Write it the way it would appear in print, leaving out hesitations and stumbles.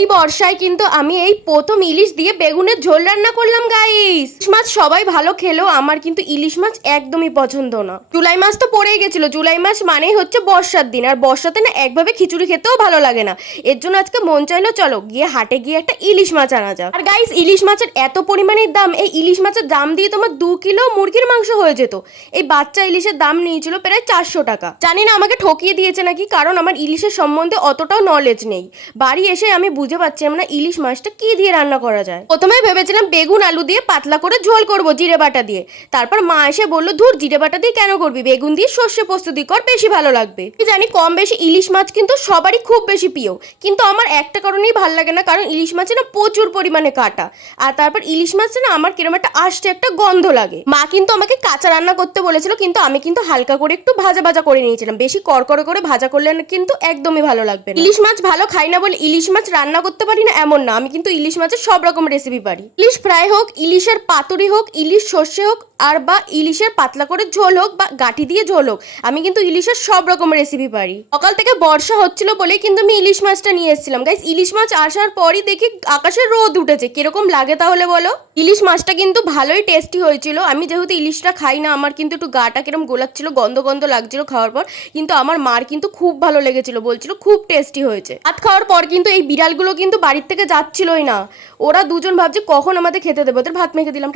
এই বর্ষায় কিন্তু আমি এই প্রথম ইলিশ দিয়ে বেগুনের ঝোল রান্না করলাম গাইস। ইলিশ মাছ সবাই ভালো খেলেও আমার কিন্তু ইলিশ মাছ একদমই পছন্দ না। জুলাই মাস তো পড়েই গেছিল, জুলাই মাস মানেই হচ্ছে বর্ষার দিন, আর বর্ষাতে না একভাবে খিচুড়ি খেতেও ভালো লাগে না। এর জন্য আজকে মন চাইলো চলো গিয়ে হাটে গিয়ে একটা ইলিশ মাছ আনা যাক। আর গাইস ইলিশ মাছের এত পরিমাণের দাম, এই ইলিশ মাছের দাম দিয়ে তোমার 2 কিলো মুরগির মাংস হয়ে যেত। এই বাচ্চা ইলিশের দাম নিয়েছিল প্রায় 400 টাকা। জানি না আমাকে ঠকিয়ে দিয়েছে নাকি, কারণ আমার ইলিশের সম্বন্ধে অতটাও নলেজ নেই। বাড়ি এসে আমি বুঝে পাচ্ছিলাম না ইলিশ মাছটা কি দিয়ে রান্না করা যায়। প্রথমে ভেবেছিলাম বেগুন আলু দিয়ে পাতলা করে ঝোল করব জিরে বাটা দিয়ে। তারপর মা এসে বললো ধুর জিরে বাটা দিয়ে কেন করবি, বেগুন দিয়ে সর্ষে পোস্ত দিয়ে কর, বেশি ভালো লাগবে। জানি কম বেশি ইলিশ মাছ কিন্তু সবারই খুব বেশি প্রিয়, কিন্তু আমার একটা কারণেই ভালো লাগে না, কারণ ইলিশ মাছে না প্রচুর পরিমাণে কাটা। আর তারপর ইলিশ মাছে না আমার কিরম একটা আষ্টে একটা গন্ধ লাগে। মা কিন্তু আমাকে কাঁচা রান্না করতে বলেছিল, কিন্তু আমি কিন্তু হালকা করে একটু ভাজা ভাজা করে নিয়েছিলাম। বেশি করকরে করে ভাজা করলে কিন্তু একদমই ভালো লাগবে না। ইলিশ মাছ ভালো খাই না বলে ইলিশ মাছ রান্না করতে পারি না এমন না, আমি কিন্তু ইলিশ মাছের সব রকম রেসিপি পারি। ইলিশ ফ্রাই হোক, ইলিশের পাতুরি হোক, ইলিশ সর্ষে হোক, আর বা ইলিশের পাতলা করে ঝোল হোক বা গাঠি দিয়ে ঝোল হোক, আমি কিন্তু ইলিশের সব রকম রেসিপি পারি। সকাল থেকে বর্ষা হচ্ছিল বলে কিন্তু আমি ইলিশ মাছটা নিয়ে এসেছিলাম গাইস। ইলিশ মাছ আসার পরই দেখি আকাশে রোদ উঠেছে, কিরকম লাগে তাহলে বলো। ইলিশ মাছটা কিন্তু ভালোই টেস্টি হয়েছিল। আমি যেহেতু ইলিশটা খাই না, আমার কিন্তু একটু গাটা কিরম গোলাচ্ছিল, গন্ধ গন্ধ লাগছিল খাওয়ার পর, কিন্তু আমার মার কিন্তু খুব ভালো লেগেছিল, বলছিল খুব টেস্টি হয়েছে। ভাত খাওয়ার পর কিন্তু এই বিড়ালগুলো কিন্তু বাড়ির থেকে যাচ্ছিলই না। ওরা দুজন ভাবছে কখন আমাদের খেতে দেবে, ওদের ভাত মেখে দিলাম।